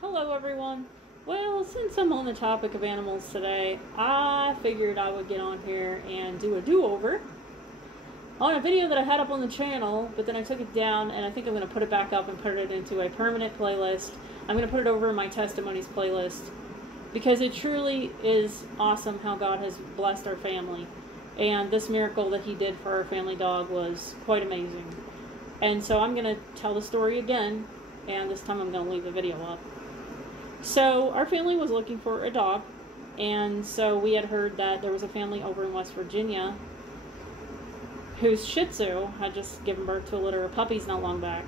Hello everyone. Well, since I'm on the topic of animals today, I figured I would get on here and do a do-over on a video that I had up on the channel, but then I took it down and I think I'm going to put it back up and put it into a permanent playlist. I'm going to put it over in my testimonies playlist because it truly is awesome how God has blessed our family. And this miracle that he did for our family dog was quite amazing. And so I'm going to tell the story again, and this time I'm going to leave the video up. So our family was looking for a dog, and so we had heard that there was a family over in West Virginia whose Shih Tzu had just given birth to a litter of puppies not long back.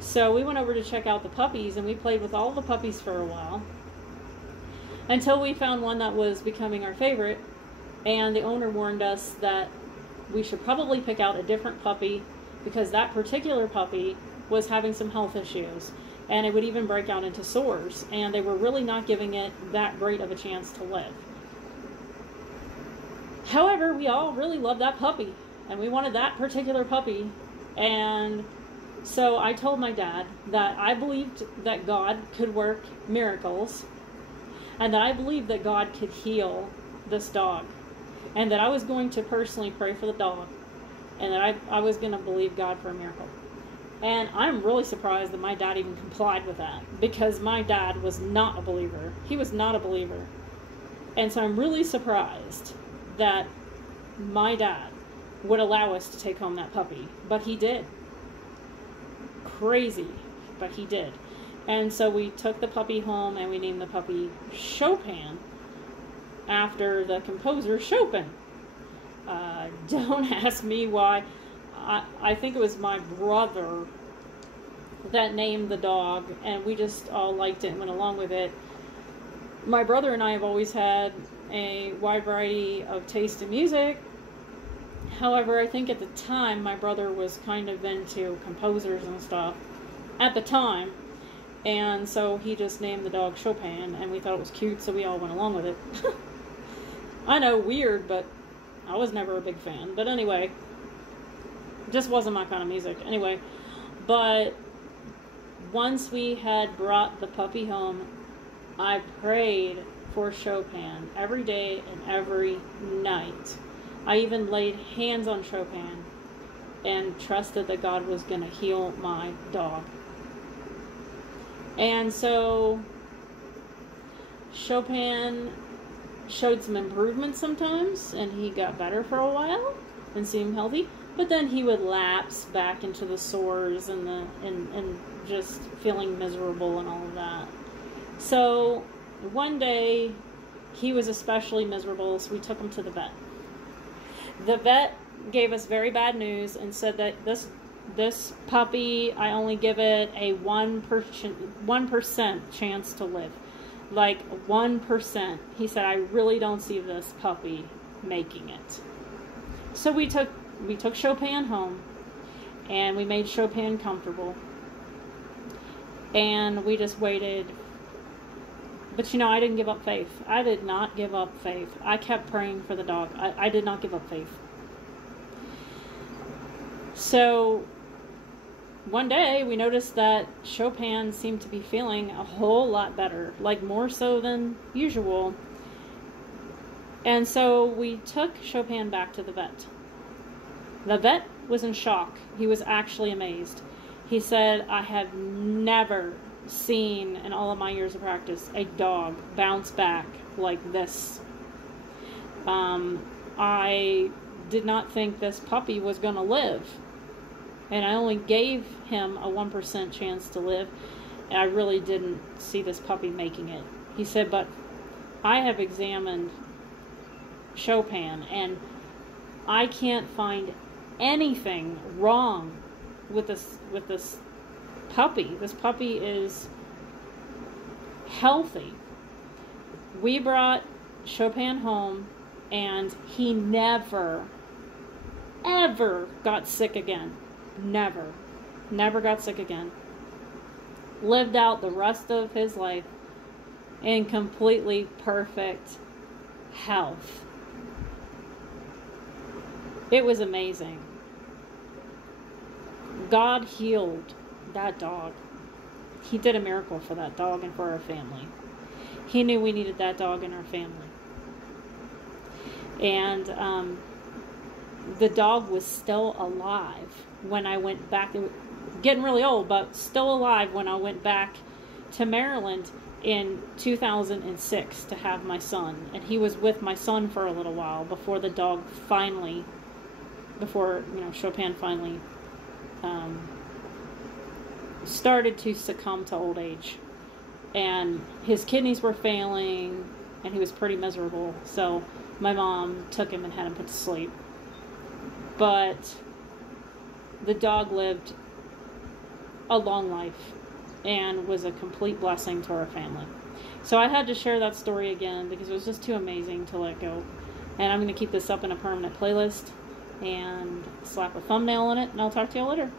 So we went over to check out the puppies, and we played with all the puppies for a while until we found one that was becoming our favorite, and the owner warned us that we should probably pick out a different puppy because that particular puppy was having some health issues. And it would even break out into sores, and they were really not giving it that great of a chance to live. However, we all really loved that puppy, and we wanted that particular puppy, and so I told my dad that I believed that God could work miracles, and that I believed that God could heal this dog, and that I was going to personally pray for the dog, and that I was going to believe God for a miracle. And I'm really surprised that my dad even complied with that, because my dad was not a believer. He was not a believer. And so I'm really surprised that my dad would allow us to take home that puppy. But he did. Crazy, but he did. And so we took the puppy home and we named the puppy Chopin after the composer Chopin. Don't ask me why. I think it was my brother that named the dog, and we just all liked it and went along with it. My brother and I have always had a wide variety of taste in music. However, I think at the time my brother was kind of into composers and stuff at the time, and so he just named the dog Chopin, and we thought it was cute, so we all went along with it. I know, weird, but I was never a big fan. But anyway, just wasn't my kind of music. Anyway, but once we had brought the puppy home, I prayed for Chopin every day and every night. I even laid hands on Chopin and trusted that God was going to heal my dog. And so Chopin showed some improvement sometimes, and he got better for a while and seemed healthy. But then he would lapse back into the sores and just feeling miserable and all of that. So one day he was especially miserable, so we took him to the vet. The vet gave us very bad news and said that this puppy, I only give it a 1% chance to live. Like 1%. He said, I really don't see this puppy making it. So we took Chopin home, and we made Chopin comfortable, and we just waited. But you know, I didn't give up faith. I did not give up faith. I kept praying for the dog. I did not give up faith. So one day we noticed that Chopin seemed to be feeling a whole lot better, like more so than usual. And so we took Chopin back to the vet. The vet was in shock. He was actually amazed. He said, I have never seen in all of my years of practice a dog bounce back like this. I did not think this puppy was going to live. And I only gave him a 1% chance to live. And I really didn't see this puppy making it. He said, but I have examined Chopin, and I can't find anything wrong with this puppy. This puppy is healthy. We brought Chopin home, and he never, ever got sick again. Never got sick again. Lived out the rest of his life in completely perfect health. It was amazing. God healed that dog. he did a miracle for that dog and for our family. He knew we needed that dog in our family. And the dog was still alive when I went back. Getting really old, but still alive when I went back to Maryland in 2006 to have my son. And he was with my son for a little while before the dog finally, before, Chopin finally started to succumb to old age. And his kidneys were failing, and he was pretty miserable. So my mom took him and had him put to sleep. But the dog lived a long life and was a complete blessing to our family. So I had to share that story again because it was just too amazing to let go. And I'm going to keep this up in a permanent playlist and slap a thumbnail on it, and I'll talk to you all later.